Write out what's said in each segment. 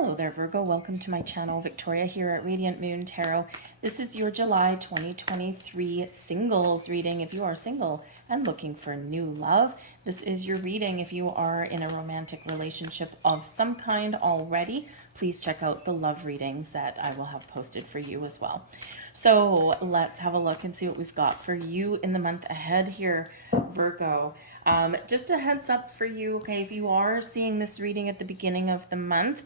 Hello there, Virgo. Welcome to my channel. Victoria here at Radiant Moon Tarot. This is your July 2023 singles reading. If you are single and looking for new love, this is your reading. If you are in a romantic relationship of some kind already, please check out the love readings that I will have posted for you as well. So let's have a look and see what we've got for you in the month ahead here, Virgo. Just a heads up for you, okay, if you are seeing this reading at the beginning of the month,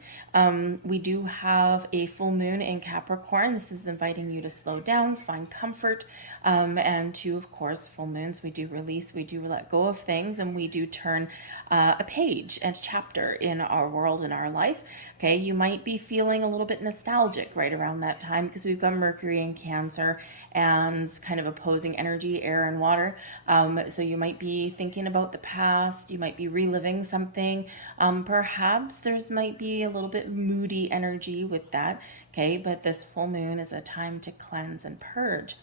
we do have a full moon in Capricorn. This is inviting you to slow down, find comfort, and to, of course, full moons, we do release, we do let go of things, and we do turn a page and a chapter in our world, in our life. Okay, you might be feeling a little bit nostalgic right around that time because we've got Mercury in Cancer and kind of opposing energy, air and water. So you might be thinking about the past, you might be reliving something. Perhaps there's might be a little bit moody energy with that. Okay, but this full moon is a time to cleanse and purge.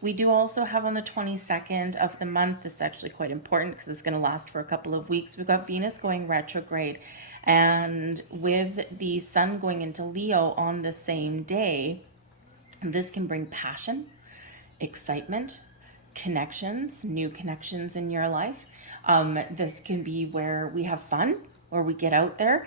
We do also have on the 22nd of the month, this is actually quite important because it's going to last for a couple of weeks. We've got Venus going retrograde, and with the sun going into Leo on the same day, this can bring passion, excitement, connections, new connections in your life. This can be where we have fun, where we get out there,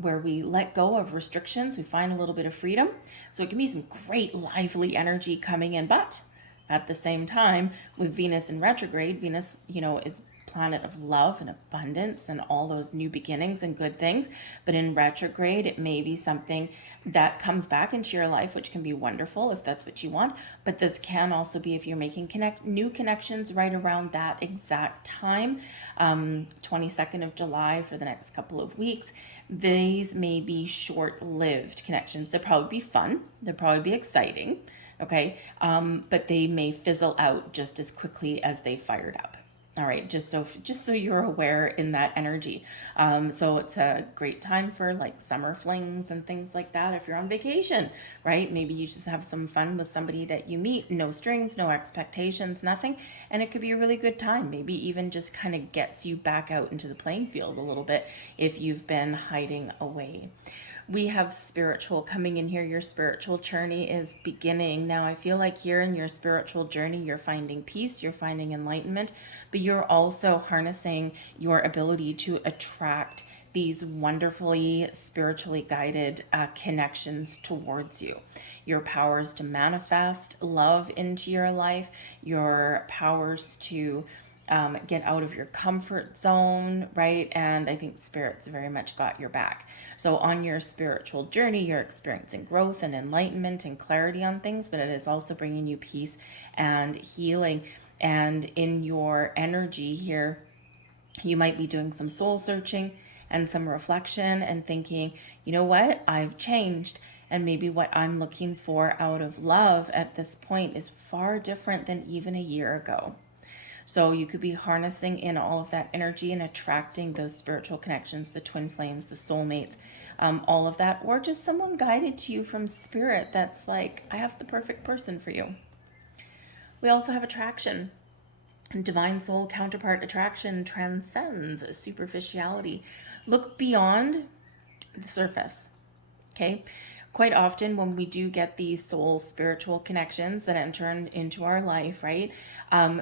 where we let go of restrictions, we find a little bit of freedom. So it can be some great lively energy coming in, but at the same time, with Venus in retrograde, Venus, is planet of love and abundance and all those new beginnings and good things. But in retrograde, it may be something that comes back into your life, which can be wonderful if that's what you want. But this can also be if you're making new connections right around that exact time, 22nd of July for the next couple of weeks. These may be short-lived connections. They'll probably be fun. They'll probably be exciting. Okay, but they may fizzle out just as quickly as they fired up. All right, just so you're aware in that energy. So it's a great time for like summer flings and things like that. If you're on vacation, right? Maybe you just have some fun with somebody that you meet, no strings, no expectations, nothing. And it could be a really good time. Maybe even just kind of gets you back out into the playing field a little bit if you've been hiding away. We have spiritual coming in here. Your spiritual journey is beginning. Now, I feel like here in your spiritual journey, you're finding peace, you're finding enlightenment, but you're also harnessing your ability to attract these wonderfully spiritually guided connections towards you. Your powers to manifest love into your life, your powers to get out of your comfort zone, right? And I think Spirit's very much got your back. So on your spiritual journey, you're experiencing growth and enlightenment and clarity on things, but it is also bringing you peace and healing. And in your energy here, you might be doing some soul searching and some reflection and thinking, you know what, I've changed. And maybe what I'm looking for out of love at this point is far different than even a year ago. So you could be harnessing in all of that energy and attracting those spiritual connections, the twin flames, the soulmates, all of that, or just someone guided to you from spirit that's like, I have the perfect person for you. We also have attraction. Divine soul counterpart attraction transcends superficiality. Look beyond the surface, okay? Quite often when we do get these soul spiritual connections that enter into our life, right?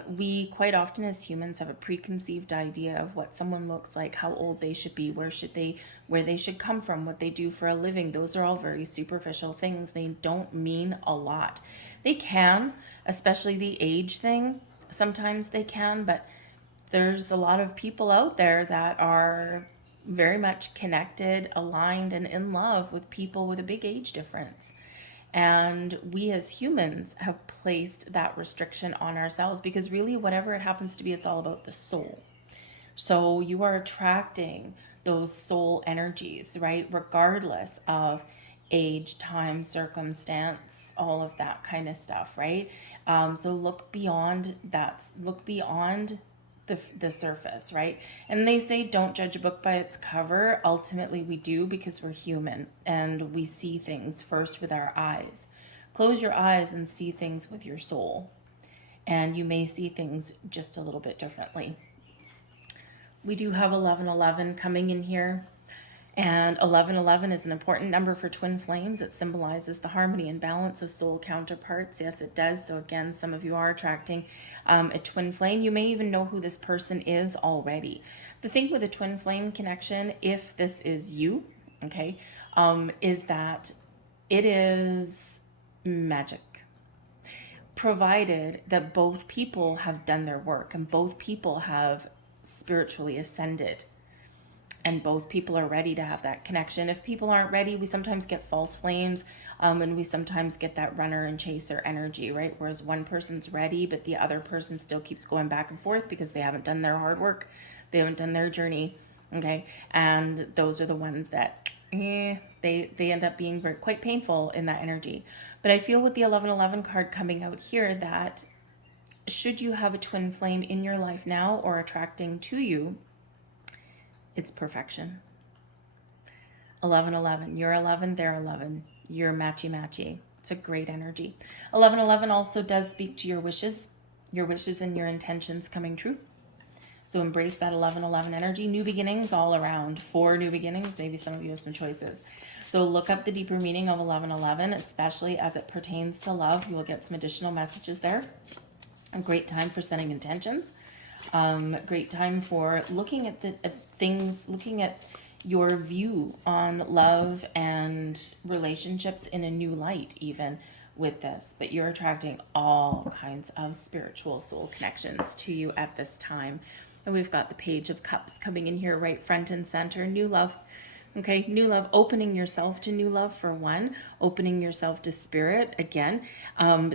We quite often as humans have a preconceived idea of what someone looks like, how old they should be, where they should come from, what they do for a living. Those are all very superficial things. They don't mean a lot. They can, especially the age thing. Sometimes they can, but there's a lot of people out there that are very much connected, aligned, and in love with people with a big age difference. And we as humans have placed that restriction on ourselves because really whatever it happens to be, it's all about the soul. So you are attracting those soul energies, right? Regardless of age, time, circumstance, all of that kind of stuff, right? So look beyond that. Look beyond the surface, right? And they say don't judge a book by its cover. Ultimately we do because we're human and we see things first with our eyes. Close your eyes and see things with your soul, and you may see things just a little bit differently. We do have 1111 coming in here, And 1111 is an important number for twin flames. It symbolizes the harmony and balance of soul counterparts. Yes, it does. So again, some of you are attracting a twin flame. You may even know who this person is already. The thing with a twin flame connection, if this is you, okay, is that it is magic, provided that both people have done their work and both people have spiritually ascended and both people are ready to have that connection. If people aren't ready, we sometimes get false flames, and we sometimes get that runner and chaser energy, right? Whereas one person's ready, but the other person still keeps going back and forth because they haven't done their hard work. They haven't done their journey, okay? And those are the ones that they end up being quite painful in that energy. But I feel with the 1111 card coming out here that should you have a twin flame in your life now or attracting to you, it's perfection. 1111. You're 11, they're 11. You're matchy-matchy. It's a great energy. 1111 also does speak to your wishes and your intentions coming true. So embrace that 1111 energy. New beginnings all around. 4 new beginnings. Maybe some of you have some choices. So look up the deeper meaning of 1111, especially as it pertains to love. You will get some additional messages there. A great time for setting intentions. Great time for looking at the things, looking at your view on love and relationships in a new light, even with this. But you're attracting all kinds of spiritual soul connections to you at this time. And we've got the Page of Cups coming in here right front and center. New love. Okay, new love, opening yourself to new love for one, opening yourself to spirit again.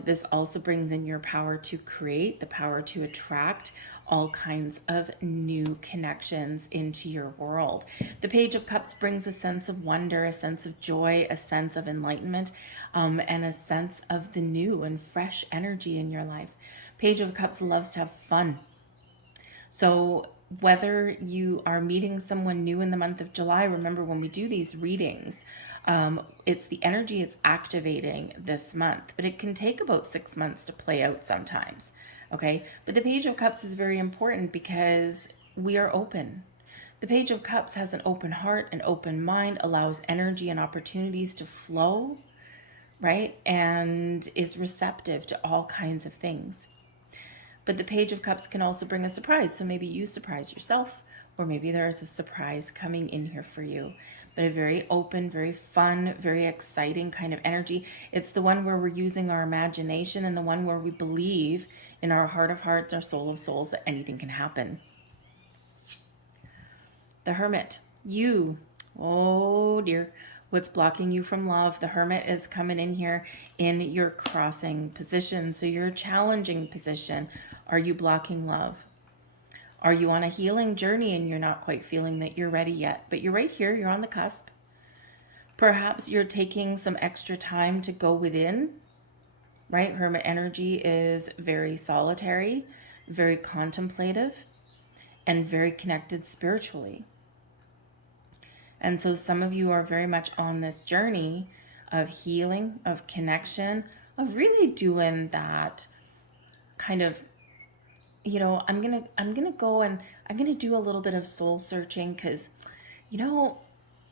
This also brings in your power to create, the power to attract all kinds of new connections into your world. The Page of Cups brings a sense of wonder, a sense of joy, a sense of enlightenment, and a sense of the new and fresh energy in your life. Page of Cups loves to have fun. So whether you are meeting someone new in the month of July, remember when we do these readings, it's the energy it's activating this month, but it can take about 6 months to play out sometimes. Okay, but the Page of Cups is very important because we are open. The Page of Cups has an open heart, an open mind, allows energy and opportunities to flow, right? And is receptive to all kinds of things. But the Page of Cups can also bring a surprise. So maybe you surprise yourself, or maybe there's a surprise coming in here for you. But a very open, very fun, very exciting kind of energy. It's the one where we're using our imagination and the one where we believe in our heart of hearts, our soul of souls, that anything can happen. The Hermit. You. Oh dear. What's blocking you from love? The Hermit is coming in here in your crossing position. So your challenging position. Are you blocking love? Are you on a healing journey and you're not quite feeling that you're ready yet? But you're right here. You're on the cusp. Perhaps you're taking some extra time to go within, right? Hermit energy is very solitary, very contemplative, and very connected spiritually. And so some of you are very much on this journey of healing, of connection, of really doing that kind of, you know, I'm gonna go and I'm gonna do a little bit of soul searching because, you know,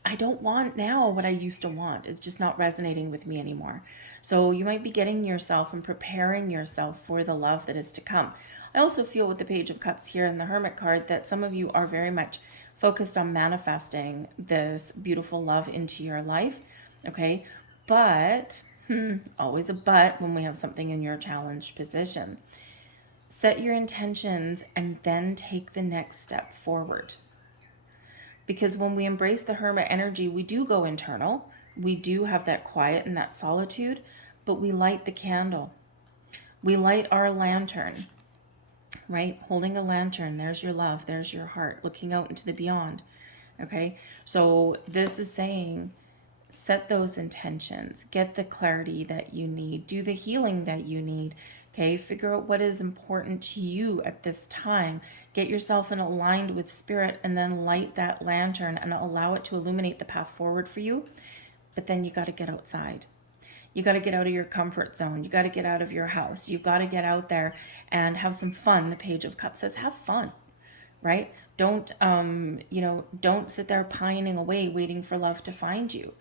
I don't want now what I used to want. It's just not resonating with me anymore. So you might be getting yourself and preparing yourself for the love that is to come. I also feel with the Page of Cups here in the Hermit card that some of you are very much focused on manifesting this beautiful love into your life, okay? But, always a but when we have something in your challenged position. Set your intentions and then take the next step forward. Because when we embrace the Hermit energy, we do go internal. We do have that quiet and that solitude, but we light the candle. We light our lantern, right? Holding a lantern, there's your love, there's your heart, looking out into the beyond, okay? So this is saying, set those intentions, get the clarity that you need, do the healing that you need, okay? Figure out what is important to you at this time. Get yourself in aligned with spirit and then light that lantern and allow it to illuminate the path forward for you. But then you got to get outside. You got to get out of your comfort zone. You got to get out of your house. You got to get out there and have some fun. The Page of Cups says have fun. right? Don't, don't sit there pining away waiting for love to find you,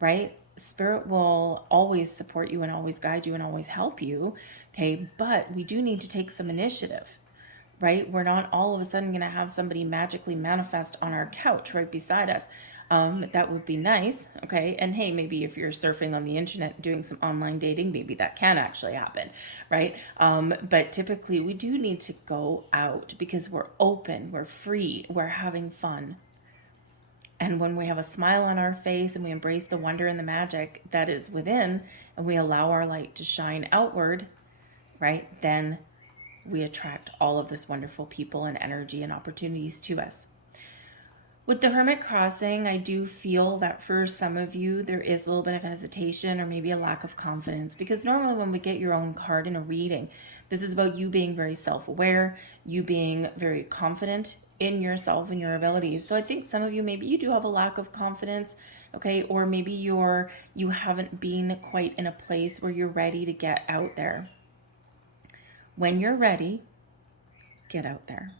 right? Spirit will always support you and always guide you and always help you, okay? But we do need to take some initiative, right? We're not all of a sudden going to have somebody magically manifest on our couch right beside us. That would be nice, okay? And hey, maybe if you're surfing on the internet doing some online dating, maybe that can actually happen, right? But typically we do need to go out because we're open, we're free, we're having fun. And when we have a smile on our face and we embrace the wonder and the magic that is within, and we allow our light to shine outward, right? Then we attract all of this wonderful people and energy and opportunities to us. With the Hermit crossing, I do feel that for some of you, there is a little bit of hesitation or maybe a lack of confidence, because normally when we get your own card in a reading, this is about you being very self-aware, you being very confident in yourself and your abilities. So I think some of you, maybe you do have a lack of confidence, okay? Or maybe you haven't been quite in a place where you're ready to get out there. When you're ready, get out there.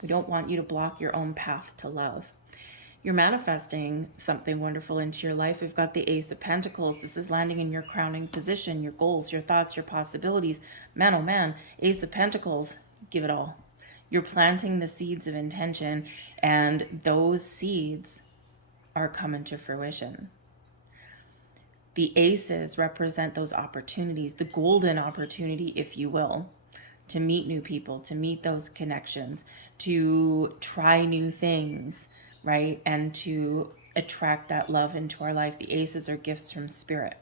We don't want you to block your own path to love. You're manifesting something wonderful into your life. We've got the Ace of Pentacles. This is landing in your crowning position, your goals, your thoughts, your possibilities. Man, oh man, Ace of Pentacles, give it all. You're planting the seeds of intention, and those seeds are coming to fruition. The aces represent those opportunities, the golden opportunity, if you will, to meet new people, to meet those connections, to try new things, right? And to attract that love into our life. The aces are gifts from spirit.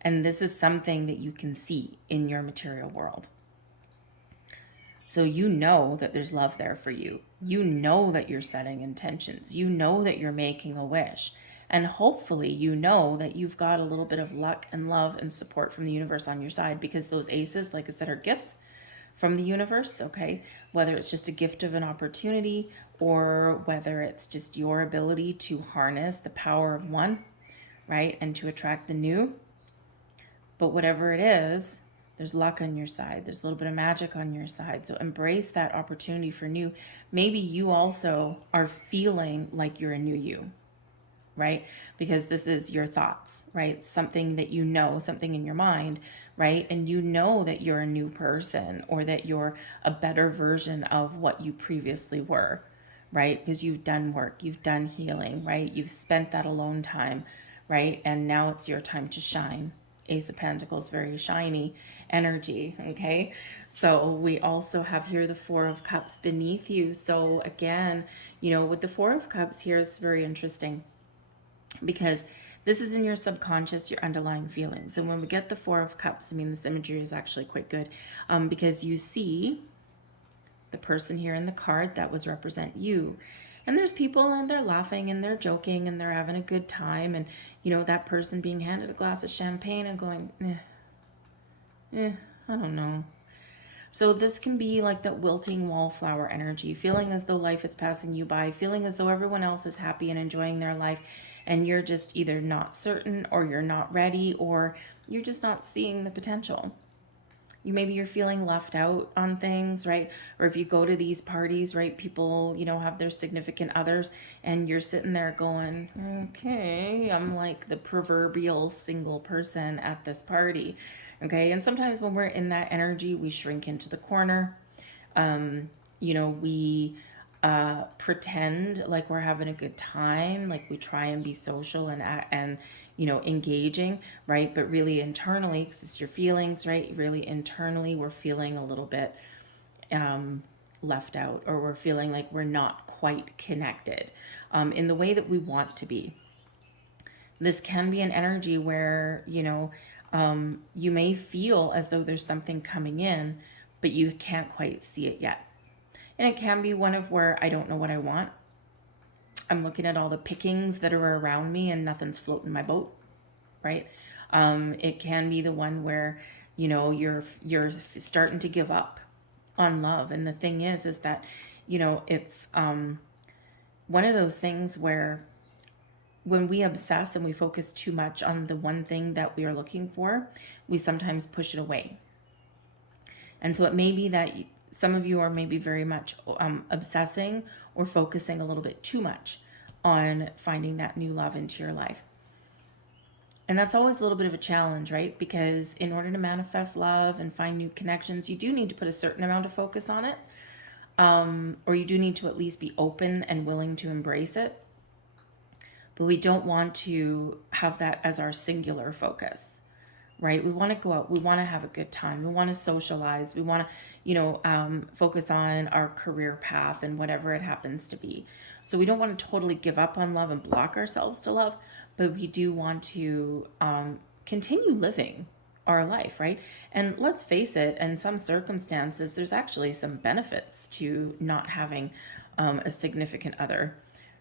And this is something that you can see in your material world. So you know that there's love there for you. You know that you're setting intentions. You know that you're making a wish. And hopefully you know that you've got a little bit of luck and love and support from the universe on your side, because those aces, like I said, are gifts from the universe, okay? Whether it's just a gift of an opportunity or whether it's just your ability to harness the power of one, right? And to attract the new. But whatever it is, there's luck on your side. There's a little bit of magic on your side. So embrace that opportunity for new. Maybe you also are feeling like you're a new you, right? Because this is your thoughts, right? Something that you know, something in your mind, right? And you know that you're a new person, or that you're a better version of what you previously were, right? Because you've done work, you've done healing, right? You've spent that alone time, right? And now it's your time to shine. Ace of Pentacles, very shiny energy, okay? So we also have here the Four of Cups beneath you. So again, with the Four of Cups here, it's very interesting, because this is in your subconscious, your underlying feelings. And when we get the Four of Cups, this imagery is actually quite good, because you see the person here in the card that was represent you. And there's people and they're laughing and they're joking and they're having a good time. And, that person being handed a glass of champagne and going, I don't know. So this can be like that wilting wallflower energy, feeling as though life is passing you by, feeling as though everyone else is happy and enjoying their life, and you're just either not certain, or you're not ready, or you're just not seeing the potential. Maybe you're feeling left out on things, right? Or if you go to these parties, right, people, have their significant others, and you're sitting there going, okay, I'm like the proverbial single person at this party, okay? And sometimes when we're in that energy, we shrink into the corner. We pretend like we're having a good time, like we try and be social and engaging, right? But really internally, because it's your feelings, right? Really internally, we're feeling a little bit left out, or we're feeling like we're not quite connected in the way that we want to be. This can be an energy where, you may feel as though there's something coming in, but you can't quite see it yet. And it can be one of where I don't know what I want. I'm looking at all the pickings that are around me and nothing's floating my boat, right? It can be the one where, you're starting to give up on love. And the thing is that, it's one of those things where when we obsess and we focus too much on the one thing that we are looking for, we sometimes push it away. And so it may be that some of you are maybe very much obsessing or focusing a little bit too much on finding that new love into your life. And that's always a little bit of a challenge, right? Because in order to manifest love and find new connections, you do need to put a certain amount of focus on it. Or you do need to at least be open and willing to embrace it. But we don't want to have that as our singular focus, right? We want to go out. We want to have a good time. We want to socialize. We want to, focus on our career path and whatever it happens to be. So we don't want to totally give up on love and block ourselves to love, but we do want to continue living our life, right? And let's face it, in some circumstances, there's actually some benefits to not having a significant other,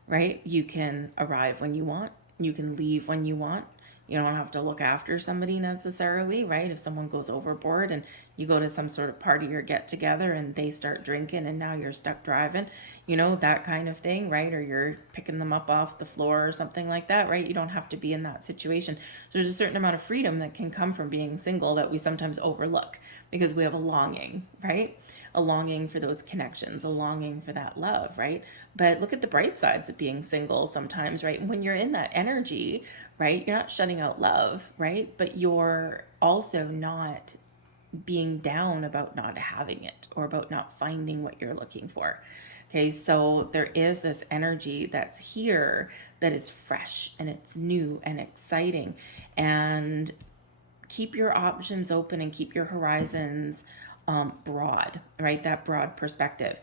right? You can arrive when you want, you can leave when you want. You don't have to look after somebody necessarily, right? If someone goes overboard and you go to some sort of party or get together and they start drinking and now you're stuck driving, that kind of thing, right? Or you're picking them up off the floor or something like that, right? You don't have to be in that situation. So there's a certain amount of freedom that can come from being single that we sometimes overlook because we have a longing, right? A longing for those connections, a longing for that love, right? But look at the bright sides of being single sometimes, right? When you're in that energy, right? You're not shutting out love, right? But you're also not being down about not having it or about not finding what you're looking for. Okay, so there is this energy that's here that is fresh and it's new and exciting. And keep your options open and keep your horizons broad, right? That broad perspective.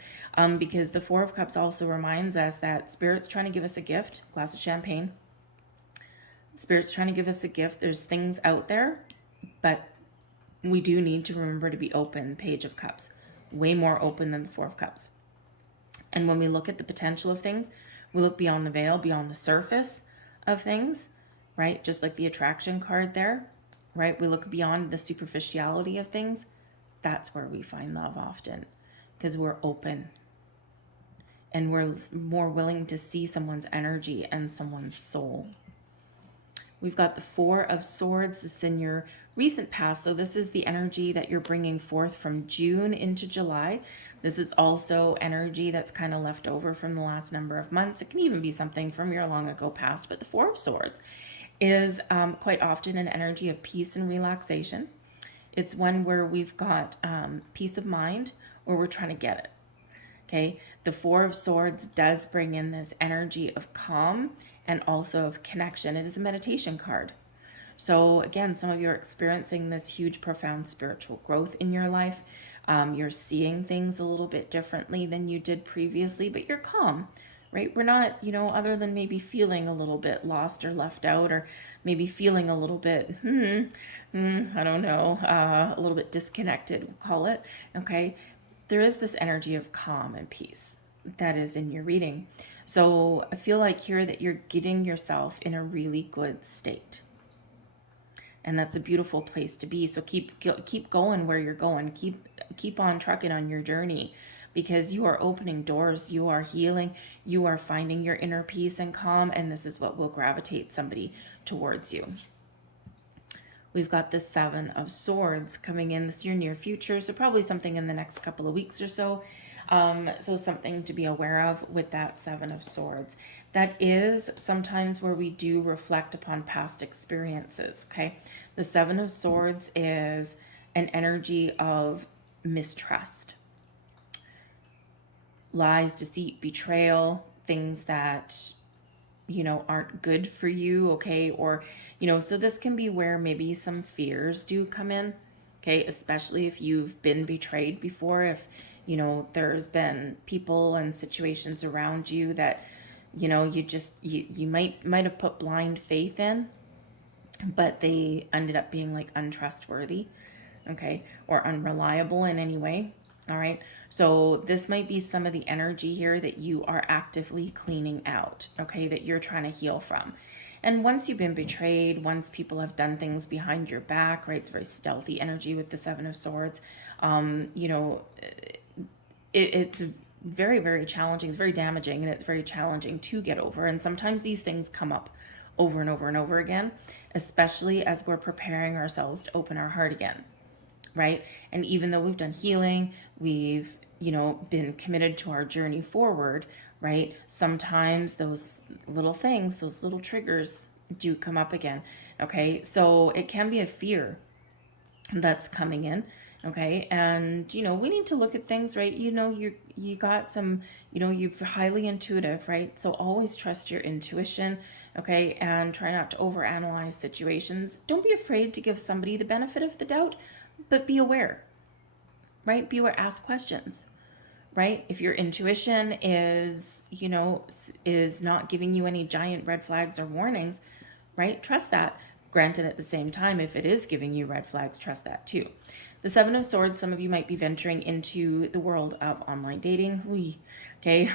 Because the Four of Cups also reminds us that Spirit's trying to give us a gift, glass of champagne. Spirit's trying to give us a gift. There's things out there, but we do need to remember to be open. Page of Cups, way more open than the Four of Cups. And when we look at the potential of things, we look beyond the veil, beyond the surface of things, right? Just like the attraction card there, right? We look beyond the superficiality of things. That's where we find love often, because we're open and we're more willing to see someone's energy and someone's soul. We've got the Four of Swords. It's in your recent past. So this is the energy that you're bringing forth from June into July. This is also energy that's kind of left over from the last number of months. It can even be something from your long ago past. But the Four of Swords is quite often an energy of peace and relaxation. It's one where we've got peace of mind or we're trying to get it. Okay. The Four of Swords does bring in this energy of calm and also of connection. It is a meditation card. So again, some of you are experiencing this huge, profound spiritual growth in your life. You're seeing things a little bit differently than you did previously, but you're calm, right? We're not, other than maybe feeling a little bit lost or left out, or maybe feeling a little bit, I don't know, a little bit disconnected, we'll call it, okay? There is this energy of calm and peace that is in your reading. So I feel like here that you're getting yourself in a really good state. And that's a beautiful place to be. So keep going where you're going. Keep on trucking on your journey, because you are opening doors, you are healing, you are finding your inner peace and calm, and this is what will gravitate somebody towards you. We've got the Seven of Swords coming in this year, near future, so probably something in the next couple of weeks or so. So something to be aware of with that Seven of Swords. That is sometimes where we do reflect upon past experiences, okay? The Seven of Swords is an energy of mistrust, lies, deceit, betrayal, things that aren't good for you, okay? Or so this can be where maybe some fears do come in, okay? Especially if you've been betrayed before, if there's been people and situations around you that you might have put blind faith in, but they ended up being like untrustworthy, okay, or unreliable in any way. All right, so this might be some of the energy here that you are actively cleaning out, okay, that you're trying to heal from. And once you've been betrayed, once people have done things behind your back, right, it's very stealthy energy with the Seven of Swords, it's very, very challenging. It's very damaging, and it's very challenging to get over. And sometimes these things come up over and over and over again, especially as we're preparing ourselves to open our heart again. right? And even though we've done healing, we've, been committed to our journey forward, right? Sometimes those little things, those little triggers do come up again, okay? So it can be a fear that's coming in, okay? And we need to look at things, right? You got some, you're highly intuitive, right? So always trust your intuition, okay? And try not to overanalyze situations. Don't be afraid to give somebody the benefit of the doubt, but be aware, right? Be aware, ask questions, right? If your intuition is not giving you any giant red flags or warnings, right? Trust that. Granted, at the same time, if it is giving you red flags, trust that too. The Seven of Swords, some of you might be venturing into the world of online dating. Okay,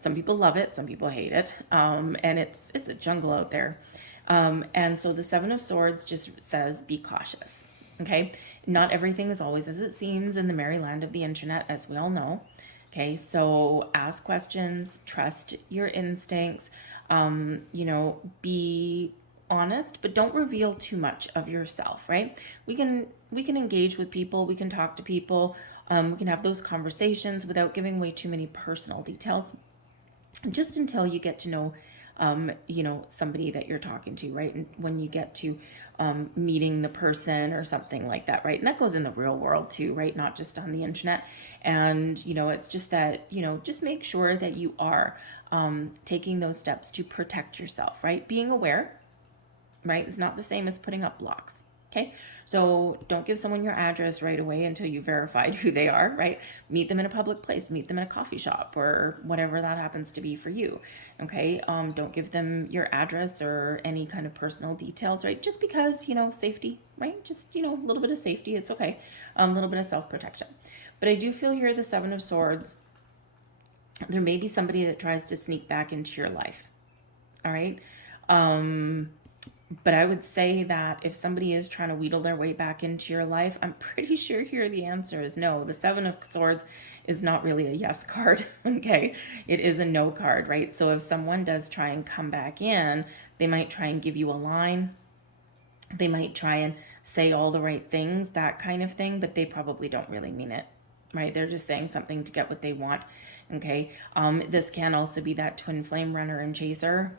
some people love it, some people hate it, and it's a jungle out there. And so the Seven of Swords just says be cautious. Okay, not everything is always as it seems in the merry land of the internet, as we all know. Okay, so ask questions, trust your instincts, be honest, but don't reveal too much of yourself, right? We can engage with people, we can talk to people, we can have those conversations without giving away too many personal details, just until you get to know somebody that you're talking to, right? And when you get to meeting the person or something like that, right? And that goes in the real world too, right? Not just on the internet. And it's just that just make sure that you are taking those steps to protect yourself, right? Being aware, right, is not the same as putting up blocks. Okay, so don't give someone your address right away until you verified who they are, right? Meet them in a public place, meet them in a coffee shop or whatever that happens to be for you. Okay, don't give them your address or any kind of personal details, right? Just because, safety, right? Just, a little bit of safety, it's okay. A little bit of self-protection. But I do feel here the Seven of Swords, there may be somebody that tries to sneak back into your life. All right. But I would say that if somebody is trying to wheedle their way back into your life, I'm pretty sure here the answer is no. The Seven of Swords is not really a yes card, okay? It is a no card, right? So if someone does try and come back in, they might try and give you a line. They might try and say all the right things, that kind of thing, but they probably don't really mean it, right? They're just saying something to get what they want, okay? This can also be that twin flame runner and chaser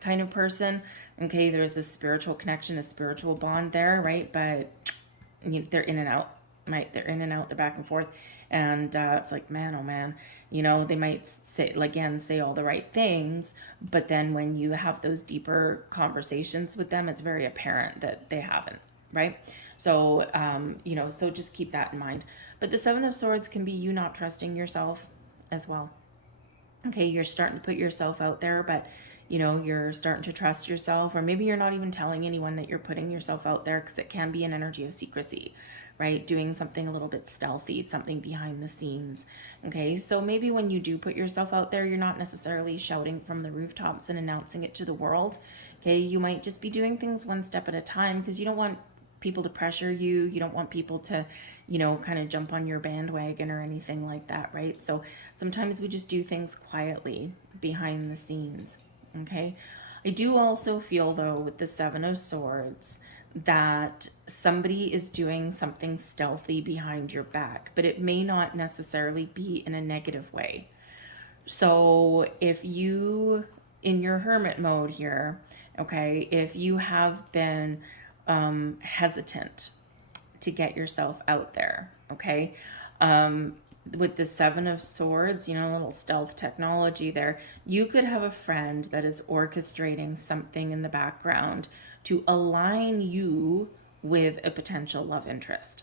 kind of person. Okay, there's this spiritual connection, a spiritual bond there, right? But they're in and out, right? They're in and out, they're back and forth. And it's like, man, oh man, they might say all the right things, but then when you have those deeper conversations with them, it's very apparent that they haven't, right? So, so just keep that in mind. But the Seven of Swords can be you not trusting yourself as well. Okay, you're starting to put yourself out there, but you're starting to trust yourself, or maybe you're not even telling anyone that you're putting yourself out there, because it can be an energy of secrecy, right? Doing something a little bit stealthy, something behind the scenes. Okay, so maybe when you do put yourself out there, you're not necessarily shouting from the rooftops and announcing it to the world. Okay, you might just be doing things one step at a time, because you don't want people to pressure you. You don't want people to, kind of jump on your bandwagon or anything like that, right? So sometimes we just do things quietly behind the scenes. Okay. I do also feel, though, with the Seven of Swords, that somebody is doing something stealthy behind your back, but it may not necessarily be in a negative way. So if you, in your hermit mode here, okay, if you have been hesitant to get yourself out there, okay, with the Seven of Swords, a little stealth technology there, you could have a friend that is orchestrating something in the background to align you with a potential love interest.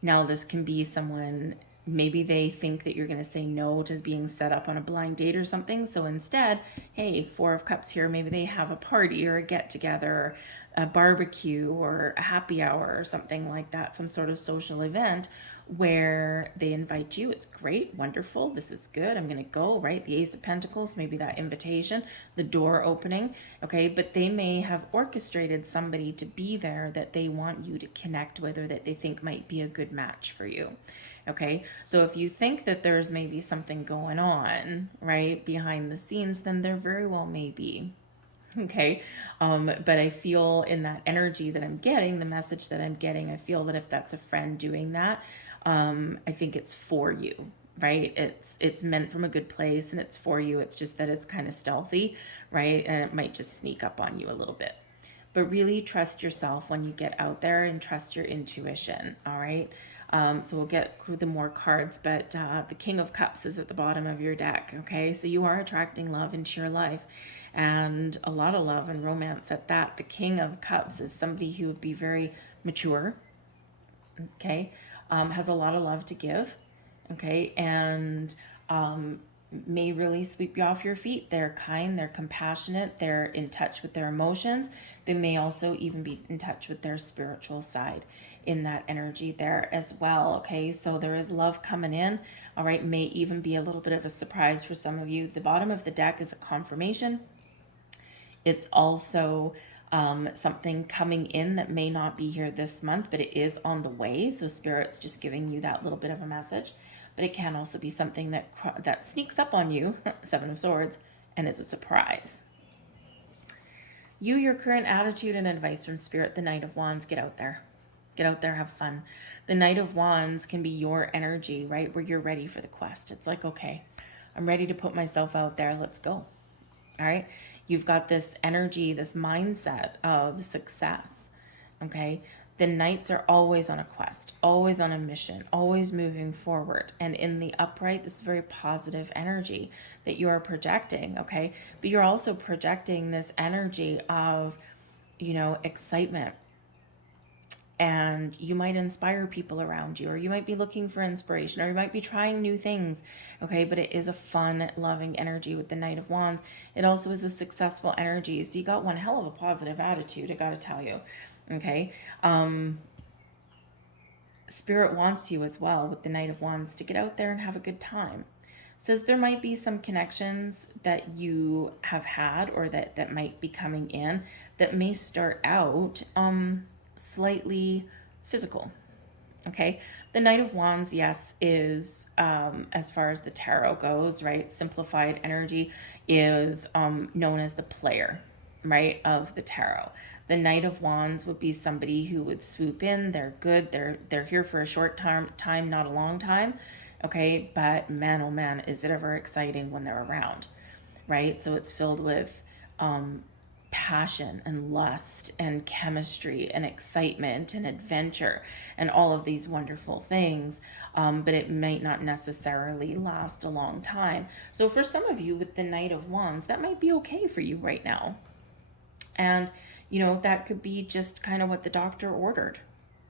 Now, this can be someone, maybe they think that you're going to say no to being set up on a blind date or something. So instead, hey, Four of Cups here, maybe they have a party or a get together, a barbecue or a happy hour or something like that, some sort of social event where they invite you. It's great, wonderful, this is good, I'm gonna go, right? The Ace of Pentacles, maybe that invitation, the door opening, okay? But they may have orchestrated somebody to be there that they want you to connect with, or that they think might be a good match for you. Okay, so if you think that there's maybe something going on, right, behind the scenes, then there very well may be. Okay. But I feel in that energy that I'm getting, the message that I'm getting, I feel that if that's a friend doing that, I think it's for you, right? It's meant from a good place and it's for you. It's just that it's kind of stealthy, right? And it might just sneak up on you a little bit. But really trust yourself when you get out there and trust your intuition, all right? So we'll get the more cards, but the King of Cups is at the bottom of your deck, okay? So you are attracting love into your life, and a lot of love and romance at that. The King of Cups is somebody who would be very mature, okay? Has a lot of love to give, okay? And may really sweep you off your feet. They're kind, they're compassionate, they're in touch with their emotions. They may also even be in touch with their spiritual side in that energy there as well. Okay, so there is love coming in. All right, may even be a little bit of a surprise for some of you. The bottom of the deck is a confirmation. It's also something coming in that may not be here this month, but it is on the way. So Spirit's just giving you that little bit of a message. But it can also be something that sneaks up on you, Seven of Swords, and is a surprise. You, your current attitude and advice from Spirit, the Knight of Wands, get out there. Get out there, have fun. The Knight of Wands can be your energy, right? Where you're ready for the quest. It's like, okay, I'm ready to put myself out there. Let's go. All right. You've got this energy, this mindset of success. Okay. The knights are always on a quest, always on a mission, always moving forward. And in the upright, this very positive energy that you are projecting. Okay. But you're also projecting this energy of, excitement. And you might inspire people around you, or you might be looking for inspiration, or you might be trying new things. Okay, but it is a fun, loving energy with the Knight of Wands. It also is a successful energy. So you got one hell of a positive attitude, I gotta tell you. Okay. Spirit wants you as well with the Knight of Wands to get out there and have a good time. Says there might be some connections that you have had or that might be coming in that may start out slightly physical. Okay, the Knight of Wands, yes, is as far as the tarot goes, right? Simplified energy is known as the player, right, of the tarot. The Knight of Wands would be somebody who would swoop in. They're good. They're here for a short time, not a long time. Okay, but man, oh man, is it ever exciting when they're around, right? So it's filled with passion and lust and chemistry and excitement and adventure and all of these wonderful things, but it might not necessarily last a long time. So for some of you with the Knight of Wands, that might be okay for you right now. And that could be just kind of what the doctor ordered,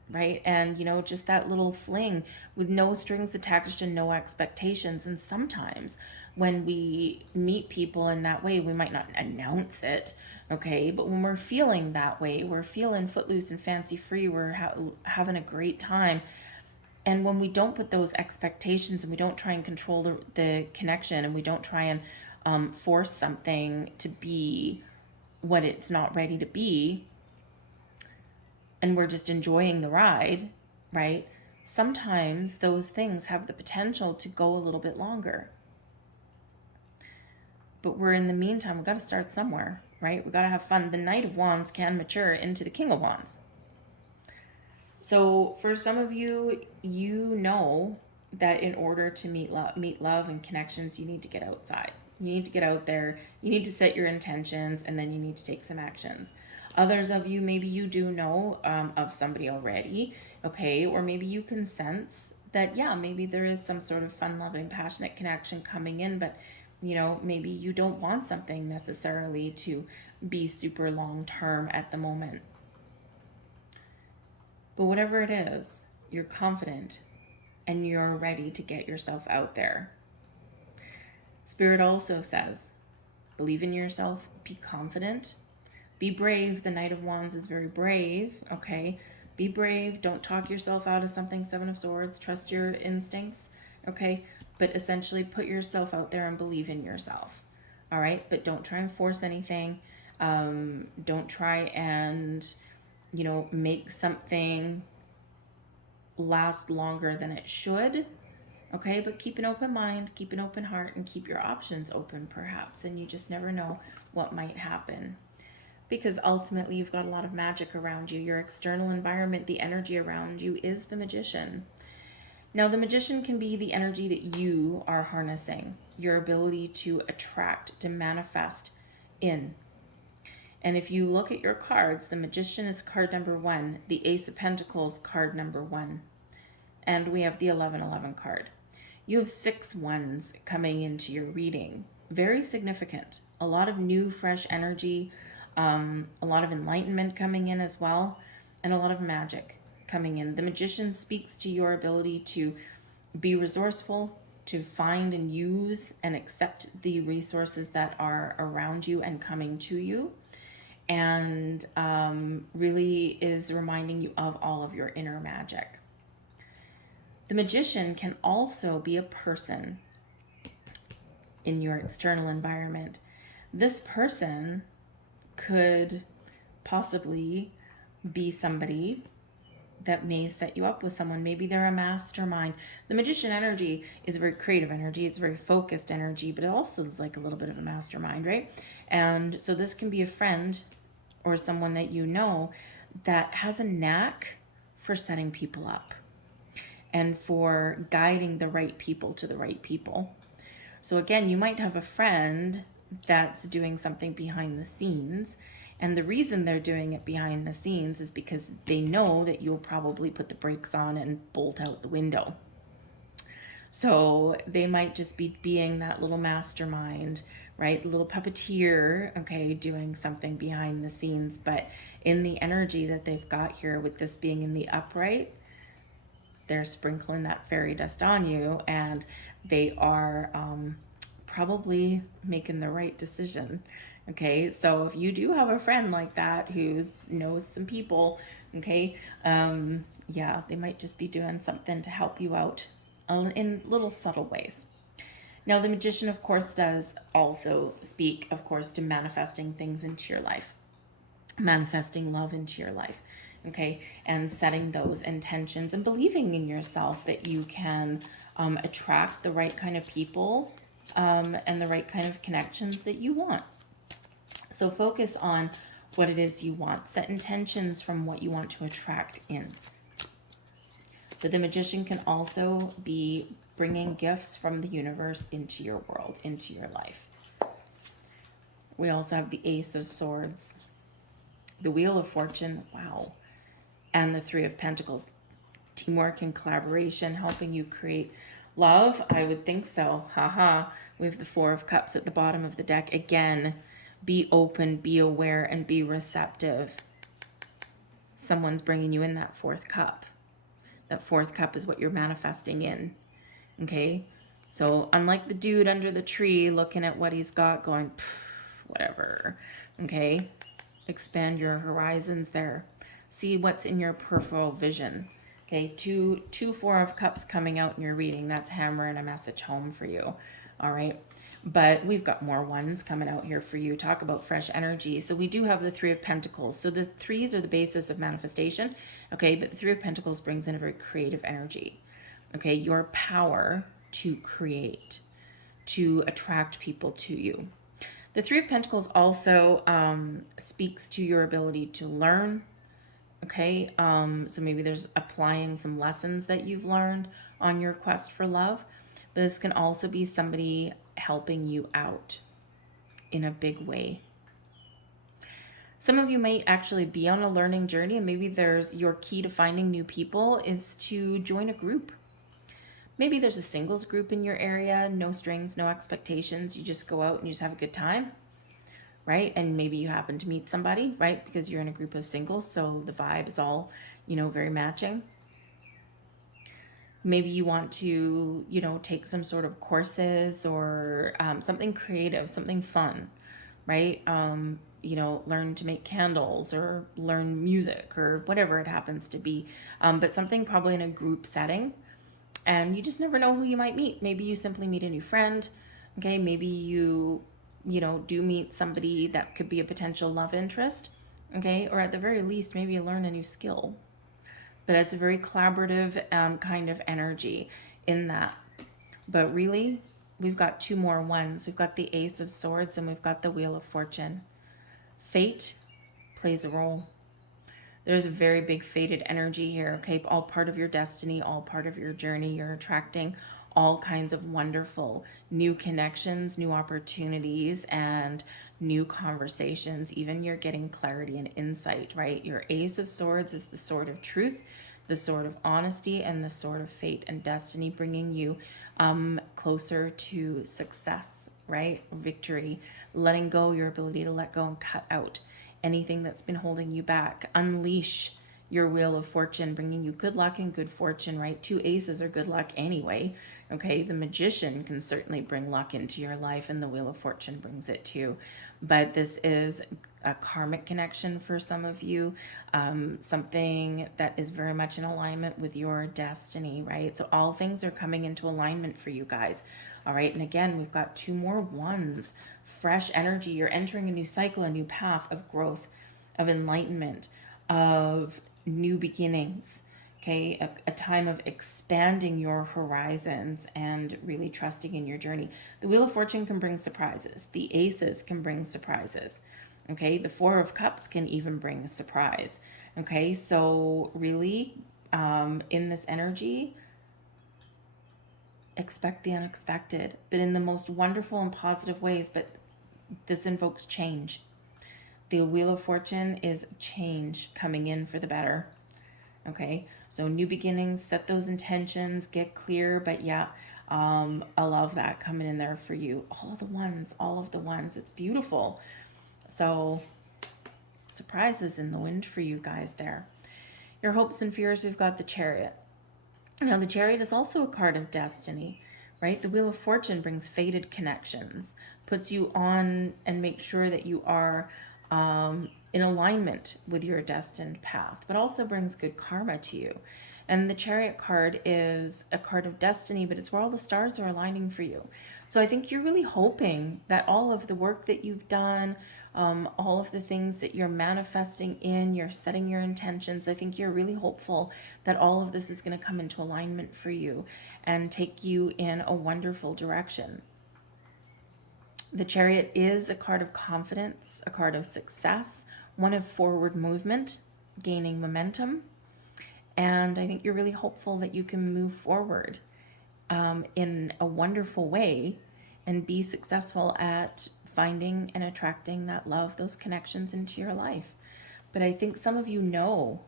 right? And just that little fling with no strings attached and no expectations. And sometimes when we meet people in that way, we might not announce it, okay? But when we're feeling that way, we're feeling footloose and fancy free, we're having a great time. And when we don't put those expectations and we don't try and control the connection, and we don't try and force something to be what it's not ready to be, and we're just enjoying the ride, right? Sometimes those things have the potential to go a little bit longer. But we're in the meantime, we've got to start somewhere, right? We've got to have fun. The Knight of Wands can mature into the King of Wands. So for some of you, that in order to meet love and connections, you need to get outside. You need to get out there. You need to set your intentions, and then you need to take some actions. Others of you, maybe you do know of somebody already, okay? Or maybe you can sense that, yeah, maybe there is some sort of fun, loving, passionate connection coming in, but, maybe you don't want something necessarily to be super long-term at the moment. But whatever it is, you're confident and you're ready to get yourself out there. Spirit also says, believe in yourself, be confident, be brave. The Knight of Wands is very brave, okay? Be brave. Don't talk yourself out of something. Seven of Swords. Trust your instincts, okay? But essentially put yourself out there and believe in yourself, all right? But don't try and force anything. Don't try and, make something last longer than it should, Okay, but keep an open mind, keep an open heart, and keep your options open perhaps, and you just never know what might happen. Because ultimately you've got a lot of magic around you. Your external environment, the energy around you is the magician. Now, the magician can be the energy that you are harnessing, your ability to attract, to manifest in. And if you look at your cards, the magician is card number 1, the Ace of Pentacles, card number 1, and we have the 1111 card. You have 6 ones coming into your reading. Very significant. A lot of new, fresh energy, a lot of enlightenment coming in as well, and a lot of magic coming in. The magician speaks to your ability to be resourceful, to find and use and accept the resources that are around you and coming to you, and really is reminding you of all of your inner magic. The magician can also be a person in your external environment. This person could possibly be somebody that may set you up with someone. Maybe they're a mastermind. The magician energy is a very creative energy. It's very focused energy, but it also is like a little bit of a mastermind, right? And so this can be a friend or someone that you know that has a knack for setting people up and for guiding the right people to the right people. So again, you might have a friend that's doing something behind the scenes, and the reason they're doing it behind the scenes is because they know that you'll probably put the brakes on and bolt out the window. So they might just be being that little mastermind, right? Little puppeteer, okay, doing something behind the scenes. But in the energy that they've got here, with this being in the upright, they're sprinkling that fairy dust on you, and they are probably making the right decision. Okay, so if you do have a friend like that who knows some people, okay, yeah, they might just be doing something to help you out in little subtle ways. Now, the magician, of course, does also speak, of course, to manifesting things into your life, manifesting love into your life, okay, and setting those intentions and believing in yourself that you can attract the right kind of people and the right kind of connections that you want. So focus on what it is you want. Set intentions from what you want to attract in. But the magician can also be bringing gifts from the universe into your world, into your life. We also have the Ace of Swords, the Wheel of Fortune, wow, and the Three of Pentacles. Teamwork and collaboration, helping you create love. I would think so. Haha. We have the Four of Cups at the bottom of the deck. Again, be open, be aware, and be receptive. Someone's bringing you in that fourth cup. That fourth cup is what you're manifesting in. Okay? So unlike the dude under the tree looking at what he's got going, whatever. Okay? Expand your horizons there. See what's in your peripheral vision. Okay? Two Four of Cups coming out in your reading. That's hammering a message home for you. All right? But we've got more ones coming out here for you. Talk about fresh energy. So we do have the Three of Pentacles. So the threes are the basis of manifestation. Okay, but the Three of Pentacles brings in a very creative energy. Okay, your power to create, to attract people to you. The Three of Pentacles also speaks to your ability to learn. Okay, so maybe there's applying some lessons that you've learned on your quest for love. But this can also be somebody helping you out in a big way. Some of you might actually be on a learning journey, and maybe there's your key to finding new people is to join a group. Maybe there's a singles group in your area, no strings, no expectations. You just go out and you just have a good time, right? And maybe you happen to meet somebody, right? Because you're in a group of singles, so the vibe is all, very matching. Maybe you want to, take some sort of courses or something creative, something fun, right? Learn to make candles or learn music or whatever it happens to be. But something probably in a group setting. And you just never know who you might meet. Maybe you simply meet a new friend. Okay, maybe you do meet somebody that could be a potential love interest. Okay, or at the very least, maybe you learn a new skill. But it's a very collaborative kind of energy in that. But really, we've got two more ones. We've got the Ace of Swords and we've got the Wheel of Fortune. Fate plays a role. There's a very big fated energy here, okay? All part of your destiny, all part of your journey. You're attracting all kinds of wonderful new connections, new opportunities, and new conversations. Even you're getting clarity and insight, right? Your Ace of Swords is the sword of truth, the sword of honesty, and the sword of fate and destiny, bringing you closer to success, right? Victory, letting go, your ability to let go and cut out anything that's been holding you back. Unleash your Wheel of Fortune, bringing you good luck and good fortune, right? Two aces are good luck anyway, okay? The Magician can certainly bring luck into your life, and the Wheel of Fortune brings it too. But this is a karmic connection for some of you, something that is very much in alignment with your destiny, right? So all things are coming into alignment for you guys. All right, and again, we've got two more ones. Fresh energy. You're entering a new cycle, a new path of growth, of enlightenment, of new beginnings. Okay, a time of expanding your horizons and really trusting in your journey. The Wheel of Fortune can bring surprises. The Aces can bring surprises. Okay, the Four of Cups can even bring a surprise. Okay, so really, in this energy, expect the unexpected, but in the most wonderful and positive ways. But this invokes change. The Wheel of Fortune is change coming in for the better. Okay, so new beginnings, set those intentions, get clear. But yeah, I love that coming in there for you. All of the ones. It's beautiful. So surprises in the wind for you guys there. Your hopes and fears, we've got the Chariot. Now, the Chariot is also a card of destiny, right? The Wheel of Fortune brings fated connections, puts you on and makes sure that you are in alignment with your destined path, but also brings good karma to you. And the Chariot card is a card of destiny, but it's where all the stars are aligning for you. So I think you're really hoping that all of the work that you've done, all of the things that you're manifesting in, you're setting your intentions. I think you're really hopeful that all of this is going to come into alignment for you and take you in a wonderful direction. The Chariot is a card of confidence, a card of success, one of forward movement, gaining momentum. And I think you're really hopeful that you can move forward in a wonderful way and be successful at finding and attracting that love, those connections into your life. But I think some of you know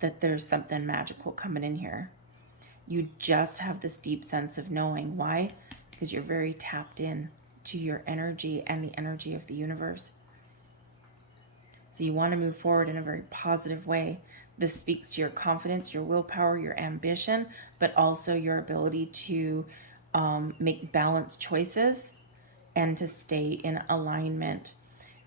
that there's something magical coming in here. You just have this deep sense of knowing. Why? Because you're very tapped in to your energy and the energy of the universe. So you want to move forward in a very positive way. This speaks to your confidence, your willpower, your ambition, but also your ability to make balanced choices and to stay in alignment.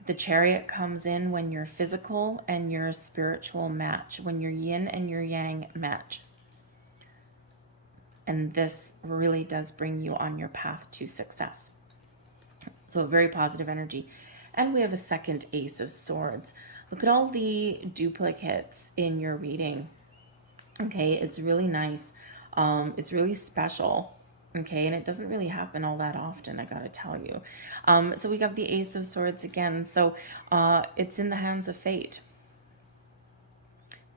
The Chariot comes in when your physical and your spiritual match, when your yin and your yang match. And this really does bring you on your path to success. So a very positive energy. And we have a second Ace of Swords. Look at all the duplicates in your reading. Okay, it's really nice. It's really special. Okay, and it doesn't really happen all that often, I gotta tell you. So we got the Ace of Swords again. So it's in the hands of fate.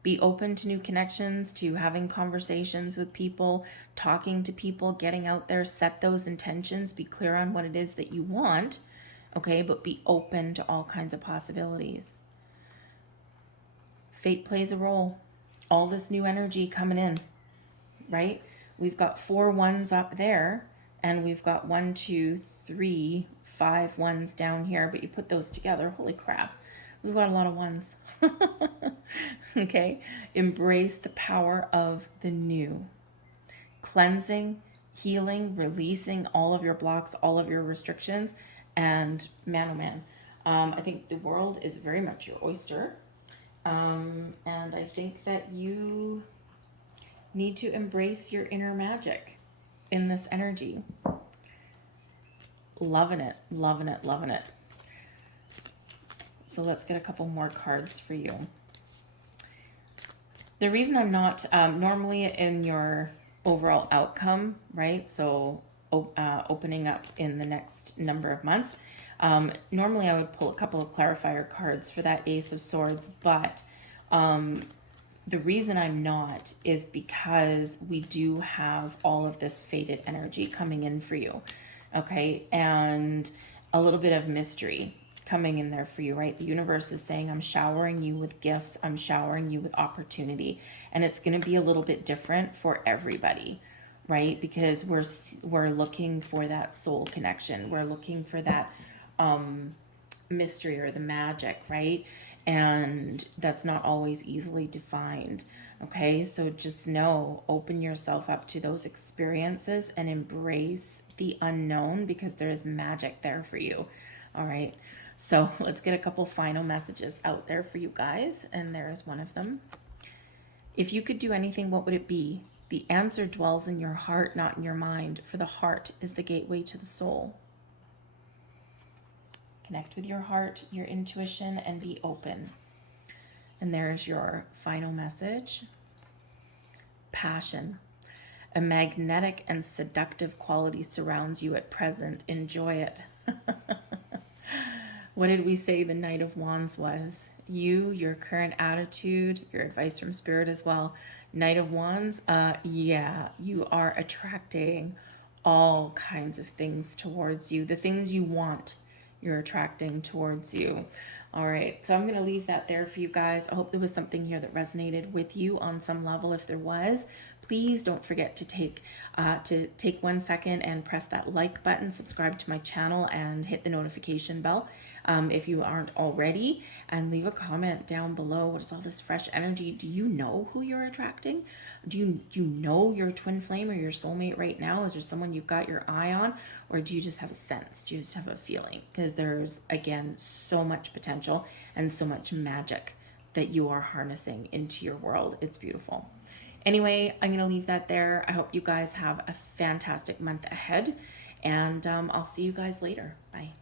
Be open to new connections, to having conversations with people, talking to people, getting out there, set those intentions, be clear on what it is that you want, okay, but be open to all kinds of possibilities. Fate plays a role. All this new energy coming in, right? We've got 4 ones up there, and we've got 1, 2, 3, 5 ones down here, but you put those together, holy crap. We've got a lot of ones. Okay, embrace the power of the new. Cleansing, healing, releasing all of your blocks, all of your restrictions. And man, oh man, I think the world is very much your oyster. And I think that you need to embrace your inner magic in this energy. Loving it, loving it, loving it. So let's get a couple more cards for you. The reason I'm not normally in your overall outcome, right? So opening up in the next number of months. Normally I would pull a couple of clarifier cards for that Ace of Swords, but the reason I'm not is because we do have all of this faded energy coming in for you, okay? And a little bit of mystery coming in there for you, right? The universe is saying, I'm showering you with gifts, I'm showering you with opportunity, and it's going to be a little bit different for everybody, right? Because we're looking for that soul connection. We're looking for that mystery or the magic, right? And that's not always easily defined. Okay, so just know, open yourself up to those experiences and embrace the unknown because there is magic there for you. All right, so let's get a couple final messages out there for you guys, and there is one of them. If you could do anything, what would it be? The answer dwells in your heart, not in your mind, for the heart is the gateway to the soul. Connect with your heart, your intuition, and be open. And there's your final message. Passion. A magnetic and seductive quality surrounds you at present. Enjoy it. What did we say the Knight of Wands was? You, your current attitude, your advice from Spirit as well. Knight of Wands, yeah, you are attracting all kinds of things towards you. The things you want, you're attracting towards you. All right, so I'm going to leave that there for you guys. I hope there was something here that resonated with you on some level. If there was, please don't forget to take 1 second and press that like button, subscribe to my channel, and hit the notification bell if you aren't already, and leave a comment down below. What is all this fresh energy? Do you know who you're attracting? Do you know your twin flame or your soulmate right now? Is there someone you've got your eye on, or do you just have a sense? Do you just have a feeling? Because there's, again, so much potential and so much magic that you are harnessing into your world. It's beautiful. Anyway, I'm going to leave that there. I hope you guys have a fantastic month ahead, and I'll see you guys later. Bye.